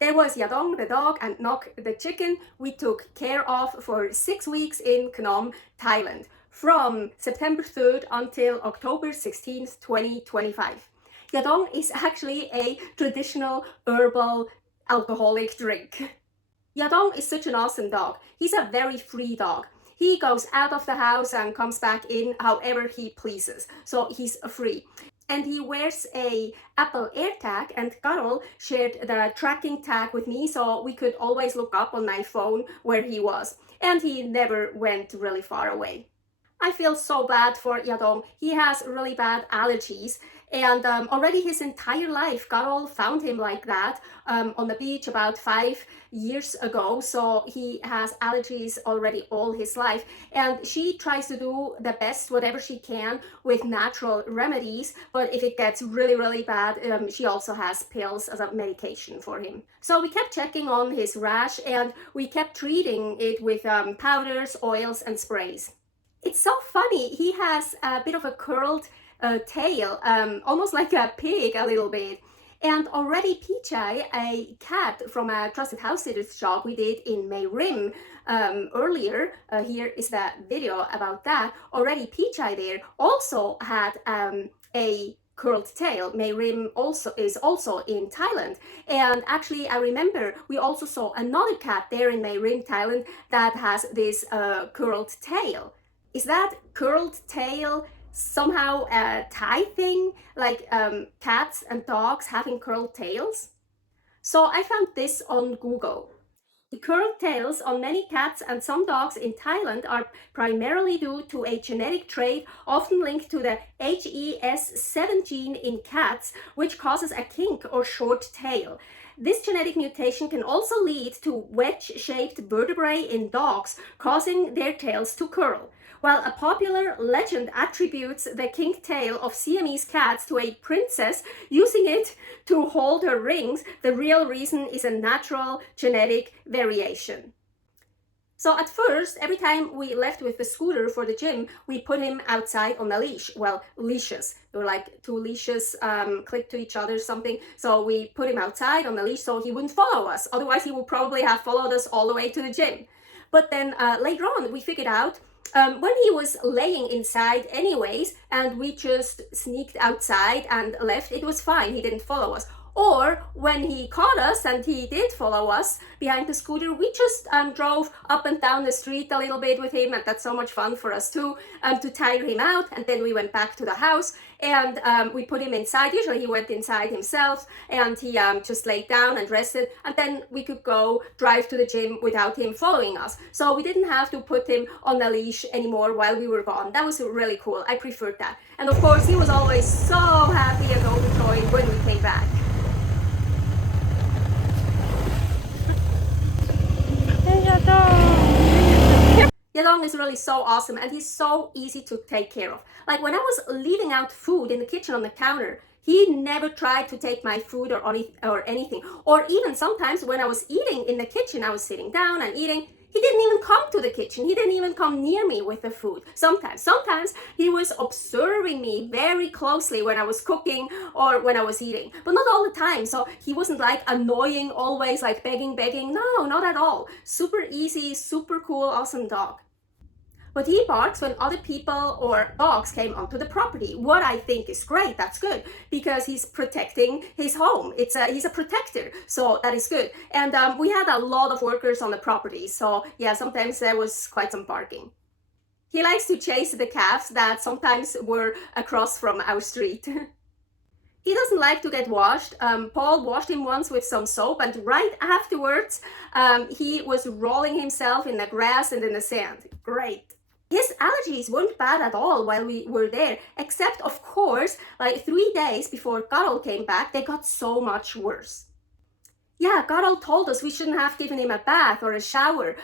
There was Yadong the dog and Nok the chicken we took care of for 6 weeks in Khanom, Thailand, from September 3rd until October 16th, 2025. Yadong is actually a traditional herbal alcoholic drink. Yadong is such an awesome dog. He's a very free dog. He goes out of the house and comes back in however he pleases. So he's free. And he wears a Apple AirTag, and Carol shared the tracking tag with me so we could always look up on my phone where he was. And he never went really far away. I feel so bad for Yadong. He has really bad allergies, and already his entire life, Carol found him like that on the beach about 5 years ago. So he has allergies already all his life, and she tries to do the best, whatever she can, with natural remedies. But if it gets really, really bad, she also has pills as a medication for him. So we kept checking on his rash, and we kept treating it with powders, oils, and sprays. It's so funny. He has a bit of a curled tail, almost like a pig a little bit. And already Pichai, a cat from a Trusted House Sitters job we did in May Rim earlier, here is the video about that. Already Pichai there also had a curled tail. May Rim is also in Thailand. And actually I remember we also saw another cat there in May Rim, Thailand, that has this curled tail. Is that curled tail somehow a Thai thing, like cats and dogs having curled tails? So I found this on Google. The curled tails on many cats and some dogs in Thailand are primarily due to a genetic trait often linked to the HES7 gene in cats, which causes a kink or short tail. This genetic mutation can also lead to wedge-shaped vertebrae in dogs, causing their tails to curl. While a popular legend attributes the kink tail of Siamese cats to a princess using it to hold her rings, the real reason is a natural genetic variation. So at first, every time we left with the scooter for the gym, we put him outside on a leash. Well, leashes. They were like 2 leashes clipped to each other or something. So we put him outside on a leash so he wouldn't follow us. Otherwise, he would probably have followed us all the way to the gym. But then later on, we figured out when he was laying inside anyways, and we just sneaked outside and left, it was fine. He didn't follow us. Or when he caught us and he did follow us behind the scooter, we just drove up and down the street a little bit with him, and that's so much fun for us too, to tire him out. And then we went back to the house and we put him inside. Usually he went inside himself, and he just laid down and rested, and then we could go drive to the gym without him following us. So we didn't have to put him on a leash anymore while we were gone. That was really cool. I preferred that. And of course, he was always so happy and overjoyed when we came back. Yadong is really so awesome, and he's so easy to take care of. Like when I was leaving out food in the kitchen on the counter, he never tried to take my food or anything. Or even sometimes when I was eating in the kitchen, I was sitting down and eating, he didn't even come to the kitchen. He didn't even come near me with the food. Sometimes he was observing me very closely when I was cooking or when I was eating, but not all the time. So he wasn't like annoying, always like begging. No, not at all. Super easy, super cool, awesome dog. But he barks when other people or dogs came onto the property. What I think is great, that's good, because he's protecting his home. He's a protector, so that is good. And we had a lot of workers on the property, so yeah, sometimes there was quite some barking. He likes to chase the calves that sometimes were across from our street. He doesn't like to get washed. Paul washed him once with some soap, and right afterwards, he was rolling himself in the grass and in the sand. Great. His allergies weren't bad at all while we were there, except of course, like 3 days before Carol came back, they got so much worse. Yeah, Carol told us we shouldn't have given him a bath or a shower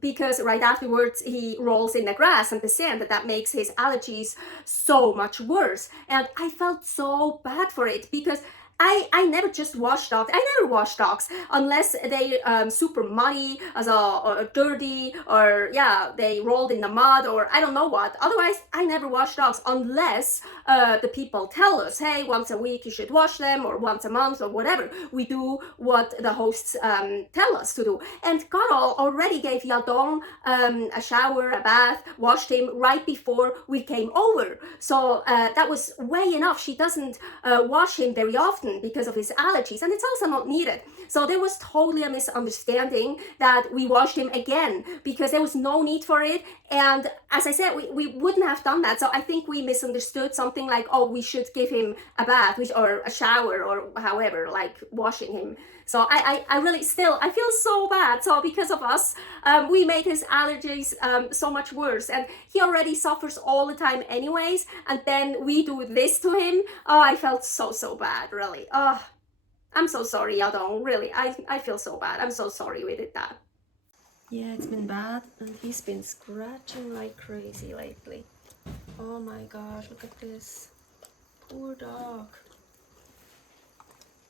because right afterwards he rolls in the grass and the sand, and that makes his allergies so much worse. And I felt so bad for it because I never just wash dogs. I never wash dogs unless they super muddy, or dirty, or yeah, they rolled in the mud, or I don't know what. Otherwise, I never wash dogs unless the people tell us, hey, once a week you should wash them, or once a month, or whatever. We do what the hosts tell us to do. And Carol already gave Yadong a shower, a bath, washed him right before we came over. So that was way enough. She doesn't wash him very often because of his allergies, and it's also not needed. So there was totally a misunderstanding that we washed him again because there was no need for it. And as I said, we wouldn't have done that. So I think we misunderstood something like, oh, we should give him a bath or a shower or however, like washing him. So I really still, I feel so bad. So because of us, we made his allergies so much worse. And he already suffers all the time anyways. And then we do this to him. Oh, I felt so bad, really. Oh, I'm so sorry, Yadong. Really, I feel so bad. I'm so sorry we did that. Yeah, it's been bad. And he's been scratching like crazy lately. Oh my gosh, look at this. Poor dog.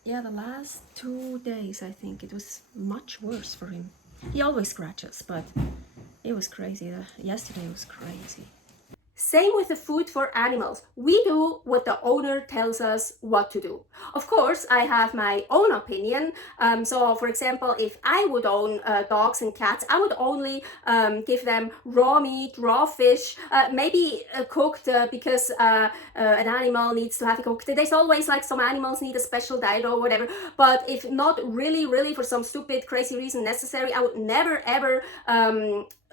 Yeah, the last 2 days, I think it was much worse for him. He always scratches, but it was crazy. Yesterday was crazy. Same with the food for animals. We do what the owner tells us what to do. Of course, I have my own opinion. So, for example, if I would own dogs and cats, I would only give them raw meat, raw fish, maybe cooked because an animal needs to have it cooked. There's always like some animals need a special diet or whatever. But if not really for some stupid, crazy reason necessary, I would never ever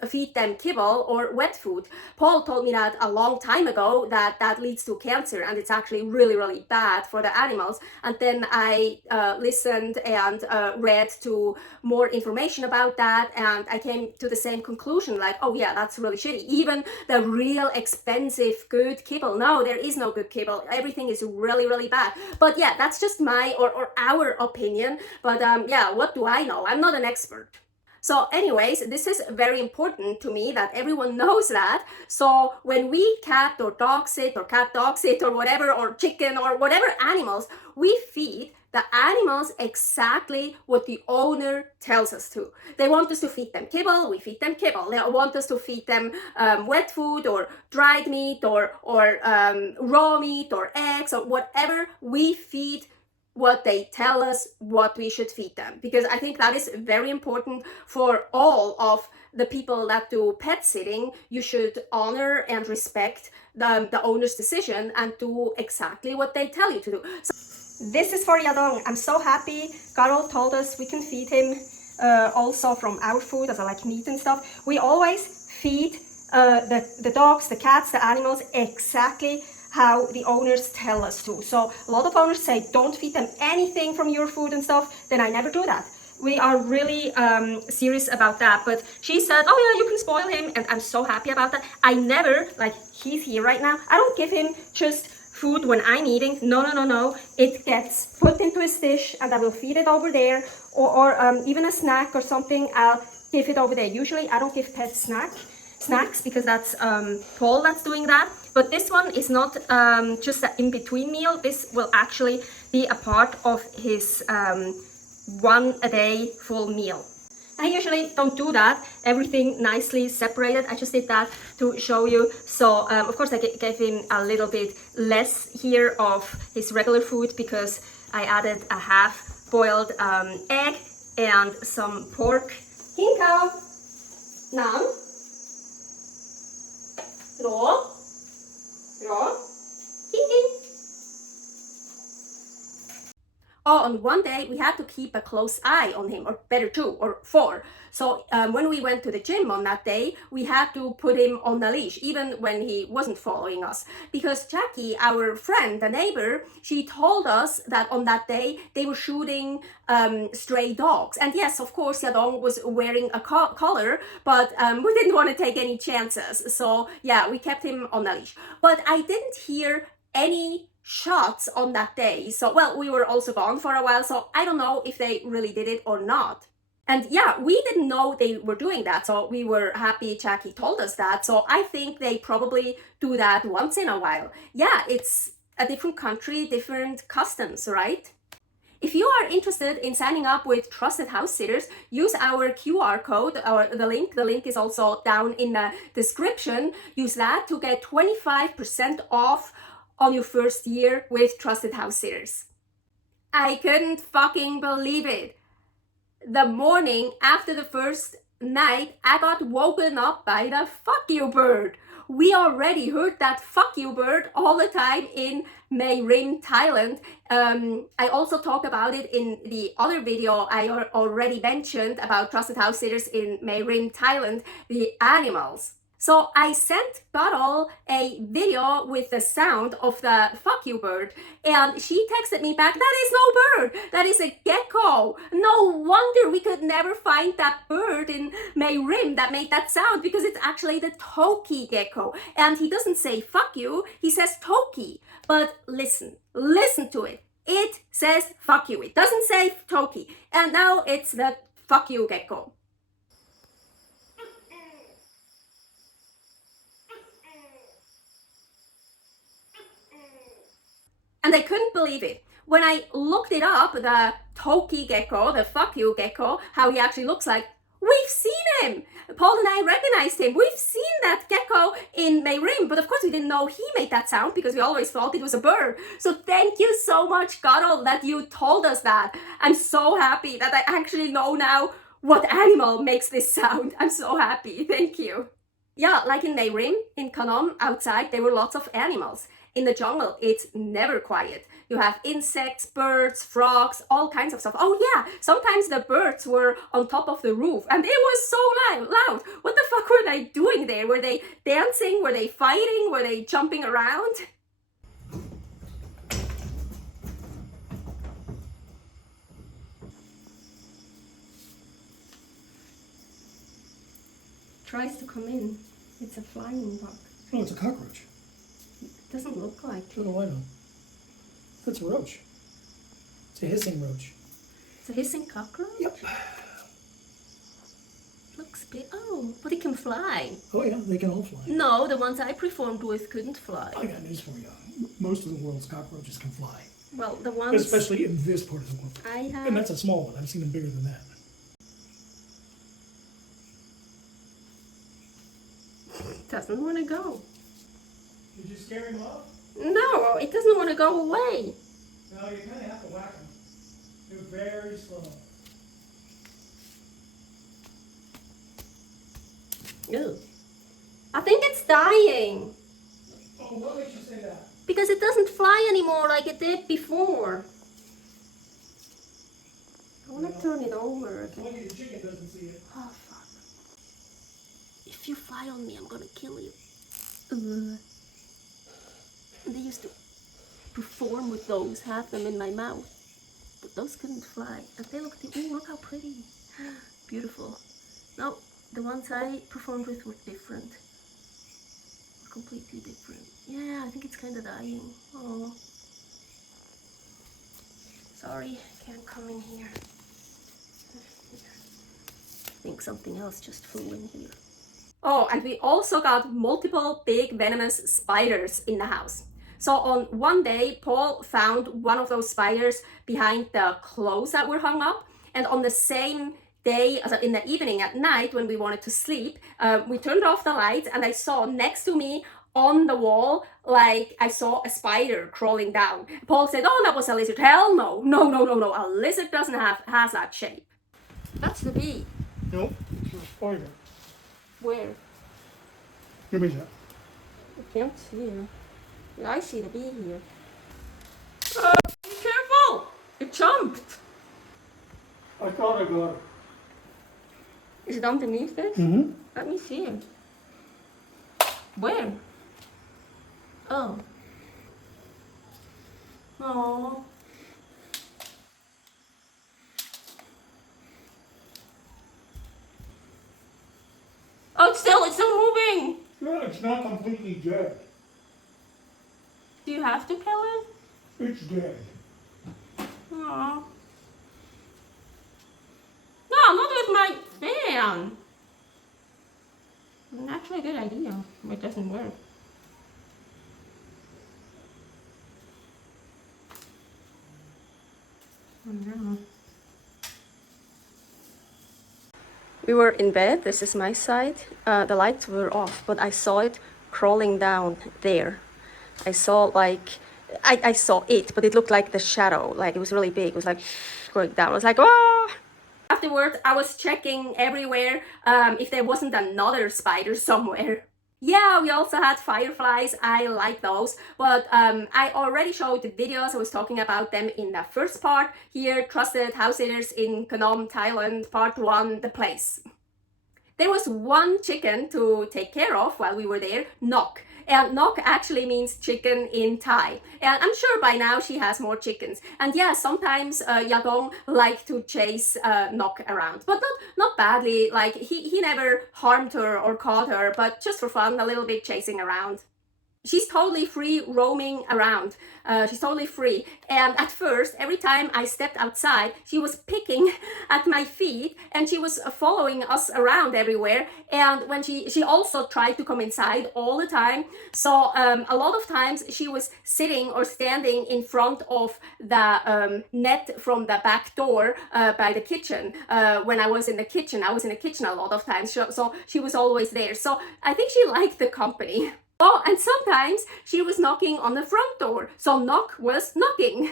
feed them kibble or wet food. Paul told me that a long time ago that leads to cancer, and it's actually really bad for the animals. And then I listened and read to more information about that, and I came to the same conclusion, like, oh yeah, that's really shitty. Even the real expensive good kibble, no, there is no good kibble. Everything is really bad. But yeah, that's just my or our opinion. But yeah, what do I know? I'm not an expert. So anyways, this is very important to me that everyone knows that. So when we cat or dog sit or cat dog sit or whatever, or chicken or whatever animals, we feed the animals exactly what the owner tells us to. They want us to feed them kibble, we feed them kibble. They want us to feed them wet food or dried meat or raw meat or eggs or whatever. We feed what they tell us what we should feed them, because I think that is very important for all of the people that do pet sitting. You should honor and respect the owner's decision and do exactly what they tell you to do. So this is for Yadong. I'm so happy Carol told us we can feed him also from our food, as like meat and stuff. We always feed the dogs, the cats, the animals exactly how the owners tell us to. So a lot of owners say don't feed them anything from your food and stuff. Then I never do that. We are really serious about that. But she said, oh yeah, you can spoil him, and I'm so happy about that. I never, like, he's here right now, I don't give him just food when I'm eating. No. It gets put into his dish and I will feed it over there, or even a snack or something, I'll give it over there. Usually I don't give pets snacks because that's Paul that's doing that. But this one is not just an in-between meal. This will actually be a part of his 1 a day full meal. I usually don't do that, everything nicely separated. I just did that to show you. So of course I gave him a little bit less here of his regular food because I added a half-boiled egg and some pork. Hinko, Nam, Rå, King. Oh, and one day we had to keep a close eye on him, or better 2 or 4. So when we went to the gym on that day, we had to put him on a leash, even when he wasn't following us. Because Jackie, our friend, the neighbor, she told us that on that day they were shooting stray dogs. And yes, of course, Yadong was wearing a collar, but we didn't want to take any chances. So yeah, we kept him on a leash. But I didn't hear any shots on that day. So, well, we were also gone for a while, so I don't know if they really did it or not. And yeah, we didn't know they were doing that, so we were happy Jackie told us that. So I think they probably do that once in a while. Yeah, it's a different country, different customs, right? If you are interested in signing up with Trusted House Sitters, use our QR code or the link. The link is also down in the description. Use that to get 25% off on your first year with Trusted House Sitters. I couldn't fucking believe it. The morning after the first night, I got woken up by the fuck you bird. We already heard that fuck you bird all the time in Mae Rim, Thailand. I also talk about it in the other video I already mentioned about Trusted House Sitters in Mae Rim, Thailand, the animals. So I sent Carol a video with the sound of the fuck you bird, and she texted me back, that is no bird, that is a gecko. No wonder we could never find that bird in Mae Rim that made that sound, because it's actually the toki gecko. And he doesn't say fuck you, he says toki. But listen to it. It says fuck you, it doesn't say toki. And now it's the fuck you gecko. And I couldn't believe it. When I looked it up, the toki gecko, the fuck you gecko, how he actually looks like, we've seen him. Paul and I recognized him. We've seen that gecko in Mae Rim, but of course we didn't know he made that sound because we always thought it was a bird. So thank you so much, Carol, that you told us that. I'm so happy that I actually know now what animal makes this sound. I'm so happy. Thank you. Yeah, like in Mae Rim, in Khanom, outside, there were lots of animals. In the jungle, it's never quiet. You have insects, birds, frogs, all kinds of stuff. Oh yeah, sometimes the birds were on top of the roof and it was so loud. What the fuck were they doing there? Were they dancing? Were they fighting? Were they jumping around? Tries to come in. It's a flying bug. Oh, it's a cockroach. Doesn't look like Sure, why not? That's a roach. It's a hissing roach. It's a hissing cockroach? Yep. Looks big. Oh, but it can fly. Oh yeah, they can all fly. No, the ones I performed with couldn't fly. I got news for you. Most of the world's cockroaches can fly. Well, the ones... Especially in this part of the world. I have... And that's a small one. I've seen them bigger than that. Doesn't want to go. Did you scare him off? No, it doesn't want to go away. No, you kind of have to whack him. They're very slow. Ew. I think it's dying. Oh, what makes you say that? Because it doesn't fly anymore like it did before. I want to turn it over again. Lucky the chicken doesn't see it. Oh, fuck. If you fly on me, I'm gonna kill you. Ugh. And they used to perform with those, have them in my mouth. But those couldn't fly. And they looked, ooh, look how pretty. Beautiful. No, the ones I performed with were different. Completely different. Yeah, I think it's kind of dying. Oh. Sorry, can't come in here. I think something else just flew in here. Oh, and we also got multiple big venomous spiders in the house. So on one day, Paul found one of those spiders behind the clothes that were hung up. And on the same day, in the evening at night, when we wanted to sleep, we turned off the lights and I saw next to me on the wall, like I saw a spider crawling down. Paul said, oh, that was a lizard. Hell no. No. A lizard has that shape. That's the bee. Nope, it's a spider. Where? Give me that. I can't see her. Yeah, I see the bee here. Be careful! It jumped! I thought I got it. Is it underneath this? Mm-hmm. Let me see it. Where? Oh. Oh. Oh, it's still moving! Yeah, it's not completely dead. Do you have to kill it? It's dead. Aww. No, not with my fan. Actually a good idea. It doesn't work. We were in bed, this is my side. The lights were off, but I saw it crawling down there. I saw like, I saw it, but it looked like the shadow, like it was really big. It was like going down. I was like, oh! Afterwards, I was checking everywhere if there wasn't another spider somewhere. Yeah, we also had fireflies. I like those, but I already showed the videos. I was talking about them in the first part here, Trusted House Sitters in Khanom, Thailand, part 1, the place. There was one chicken to take care of while we were there, Nok. And Nok actually means chicken in Thai. And I'm sure by now she has more chickens. And yeah, sometimes Yadong like to chase Nok around, but not badly. Like he never harmed her or caught her, but just for fun, a little bit chasing around. She's totally free roaming around. She's totally free. And at first, every time I stepped outside, she was picking at my feet and she was following us around everywhere. And when she also tried to come inside all the time. So a lot of times she was sitting or standing in front of the net from the back door by the kitchen. When I was in the kitchen a lot of times. So she was always there. So I think she liked the company. Oh, and sometimes she was knocking on the front door, so Nok was knocking.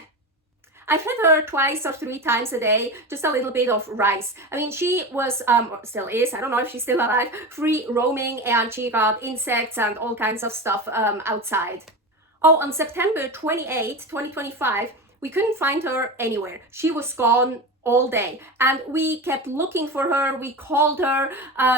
I fed her 2 or 3 times a day, just a little bit of rice. I mean, she was, still is, I don't know if she's still alive, free roaming, and she got insects and all kinds of stuff outside. Oh, on September 28, 2025, we couldn't find her anywhere. She was gone all day, and we kept looking for her. We called her,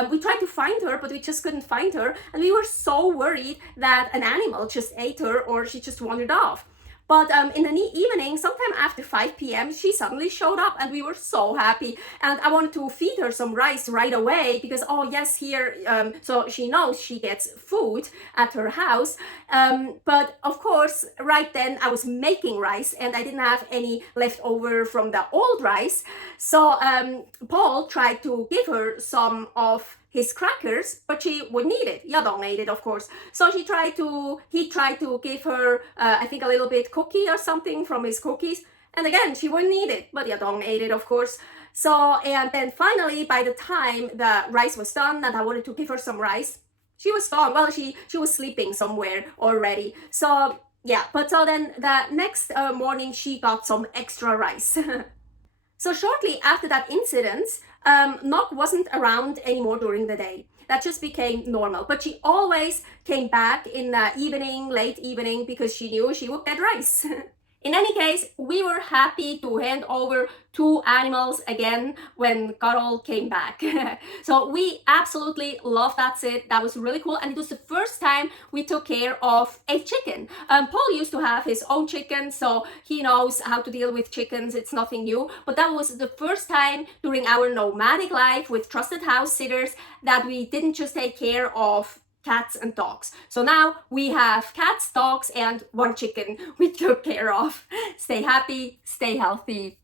we tried to find her, but we just couldn't find her, and we were so worried that an animal just ate her or she just wandered off. But in the evening, sometime after 5 p.m., she suddenly showed up and we were so happy. And I wanted to feed her some rice right away because, oh yes, here, so she knows she gets food at her house. But of course, right then I was making rice and I didn't have any left over from the old rice. So Paul tried to give her some of his crackers, but she wouldn't eat it. Yadong ate it, of course. So he tried to give her, I think, a little bit cookie or something from his cookies. And again, she wouldn't eat it, but Yadong ate it, of course. So, and then finally, by the time the rice was done and I wanted to give her some rice, she was gone. Well, she was sleeping somewhere already. So, yeah, but so then the next morning, she got some extra rice. So shortly after that incident, Nok wasn't around anymore during the day. That just became normal. But she always came back in the evening, late evening, because she knew she would get rice. In any case, we were happy to hand over 2 animals again when Carol came back. So we absolutely love that sit. That was really cool. And it was the first time we took care of a chicken. Paul used to have his own chicken, so he knows how to deal with chickens. It's nothing new. But that was the first time during our nomadic life with Trusted House Sitters that we didn't just take care of cats and dogs. So now we have cats, dogs, and 1 chicken we took care of. Stay happy, stay healthy.